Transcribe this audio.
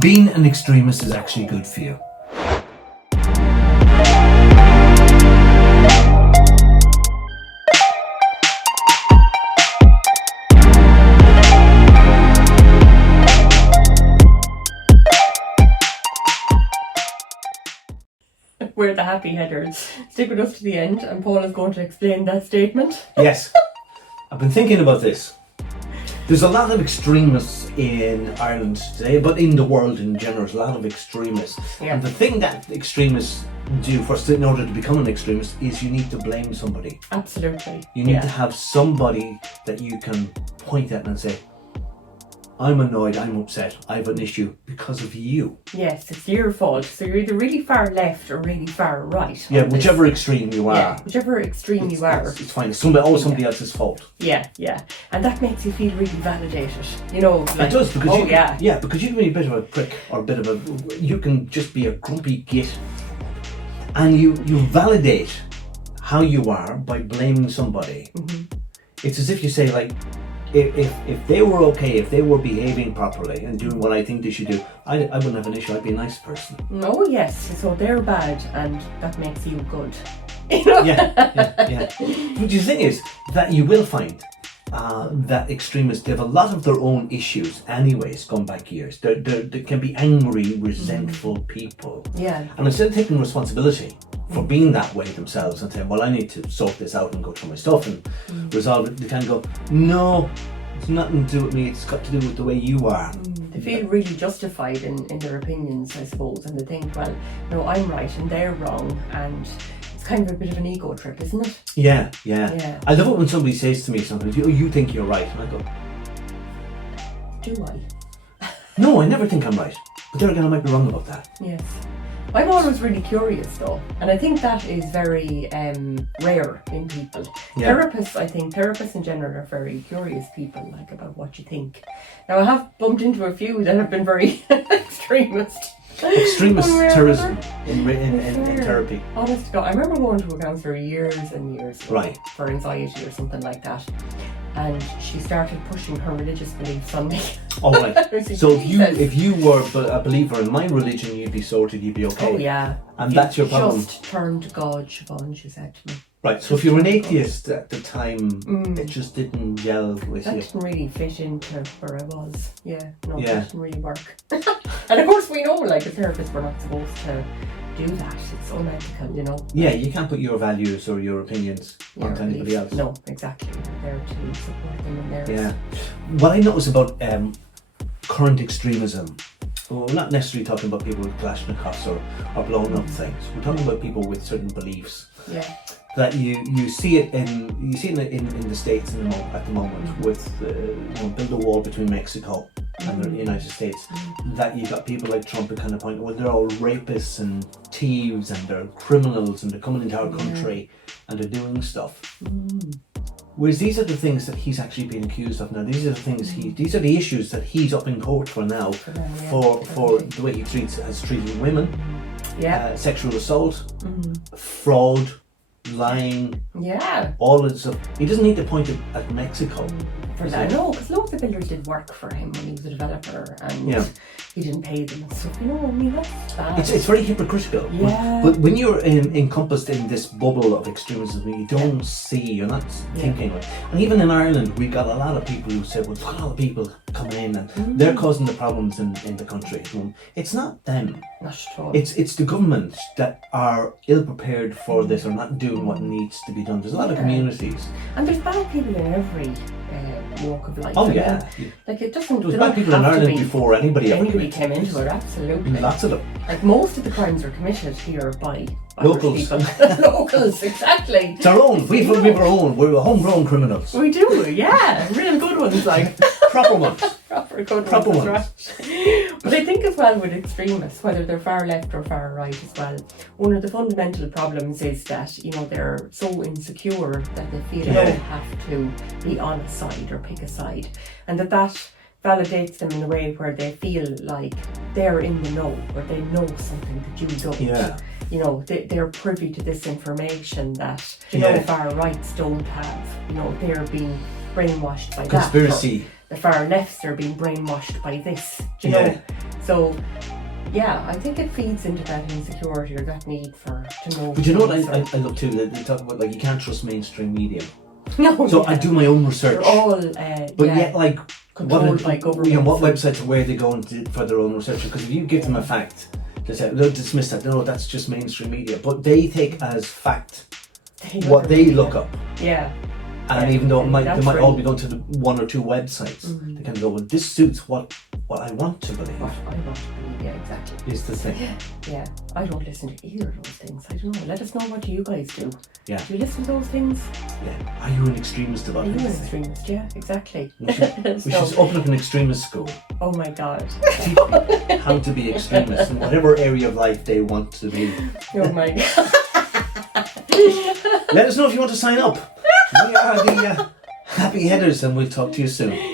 Being an extremist is actually good for you. We're the happy headers. Stick with us to the end, and Paul is going to explain that statement. Yes. I've been thinking about this. There's a lot of extremists in Ireland today, but in the world in general, there's a lot of extremists. Yeah. And the thing that extremists do first, in order to become an extremist, is you need to blame somebody. Absolutely. You need to have somebody that you can point at and say, I'm annoyed, I'm upset, I have an issue because of you. Yes, it's your fault. So you're either really far left or really far right. Yeah, whichever extreme you are. Yeah, whichever extreme you are. It's fine. It's always somebody else's fault. Yeah. And that makes you feel really validated. You know, like, it does, because because you can be a bit of a prick or you can just be a grumpy git, and you validate how you are by blaming somebody. Mm-hmm. It's as if you say, like, if they were okay, if they were behaving properly and doing what I think they should do, I wouldn't have an issue. I'd be a nice person. Oh yes, so they're bad and that makes you good. You know? Yeah. But the thing is that you will find that extremists, they have a lot of their own issues anyways, going back years. They can be angry, resentful people. Yeah. And instead of taking responsibility for being that way themselves and saying, well, I need to sort this out and go through my stuff and resolve it, they kind of go, no, it's nothing to do with me, it's got to do with the way you are. They feel really justified in their opinions, I suppose, and they think, well, no, I'm right and they're wrong, and it's kind of a bit of an ego trip, isn't it? Yeah. I love it when somebody says to me sometimes, you think you're right, and I go, do I? No, I never think I'm right, but there again I might be wrong about that. Yes. I'm always really curious though, and I think that is very rare in people. Yeah. Therapists in general are very curious people, like, about what you think. Now, I have bumped into a few that have been very extremist terrorism in therapy. Honest to God, I remember going to a counsellor years and years ago for anxiety or something like that, and she started pushing her religious beliefs on me. Oh, right. So if you were a believer in my religion, you'd be sorted, you'd be okay. Oh yeah. And that's your problem. Just turn to God, Siobhan, she said to me. Right, so if you were an atheist at the time, it just didn't gel with that you. That didn't really fit into where I was. That didn't really work. And of course we know, like, as therapists, we're not supposed to do that. It's unethical, you know. Yeah, you can't put your values or your opinions onto anybody else. No, exactly. You're there to support them in theirs. Yeah. What I notice about current extremism, well, we're not necessarily talking about people with Kalashnikovs or blown up things. We're talking about people with certain beliefs. Yeah. That you see it in the States at the moment with build a wall between Mexico and the United States. That you got people like Trump who kind of point, well, they're all rapists and thieves and they're criminals and they're coming into our country and they're doing stuff. Whereas these are the things that he's actually being accused of now. These are the things these are the issues that he's up in court for now, for the way he has treated women, sexual assault, fraud, lying, all of this stuff. He doesn't need to point it at Mexico. For that, no, because loads of builders did work for him when he was a developer, and he didn't pay them and stuff. You know, I mean, that's bad. It's very hypocritical. Yeah. But when you're encompassed in this bubble of extremism, you don't see, you're not thinking. And even in Ireland, we got a lot of people who said, well, look at all the people coming in and they're causing the problems in the country. It's not them. Not at all. It's the government that are ill prepared for this or not doing what needs to be done. There's a lot of communities. And there's bad people in every walk of life. Oh, yeah. Like, it doesn't. There was bad people in Ireland before anybody came into it. Absolutely. Lots of them. Like, most of the crimes are committed here by locals. Locals, exactly. It's our own. We've our own. We're homegrown criminals. We do, yeah. Real good ones, like. Proper ones. Proper ones. Right. But I think as well with extremists, whether they're far left or far right as well, one of the fundamental problems is that, you know, they're so insecure that they feel they have to be on a side or pick a side, and that validates them in a way where they feel like they're in the know, or they know something that you don't. Yeah. You know, they're privy to this information that, you know, far rights don't have. You know, they're being brainwashed by conspiracy. That. The far lefts are being brainwashed by this. You know? So, yeah, I think it feeds into that insecurity or that need to know. But you know what I look too, they talk about like you can't trust mainstream media. No, So I do my own research. They're all, but yet like controlled by government. What websites and where they go for their own research? Because if you give them a fact, they say they'll dismiss that. No, that's just mainstream media. But they take as fact what they look up. Yeah. And even though they might all be going to the one or two websites, they kind of go, well, this suits what I want to believe. What I want to believe, yeah, exactly. Is the thing. Yeah, I don't listen to either of those things. I don't know. Let us know what you guys do. Yeah. Do you listen to those things? Yeah. Are you an extremist about it? Are you an extremist? Yeah, exactly. We should open up an extremist school. Oh my God. Teach people how to be extremists in whatever area of life they want to be. Oh my God. Let us know if you want to sign up. We are the Happy Headers, and we'll talk to you soon.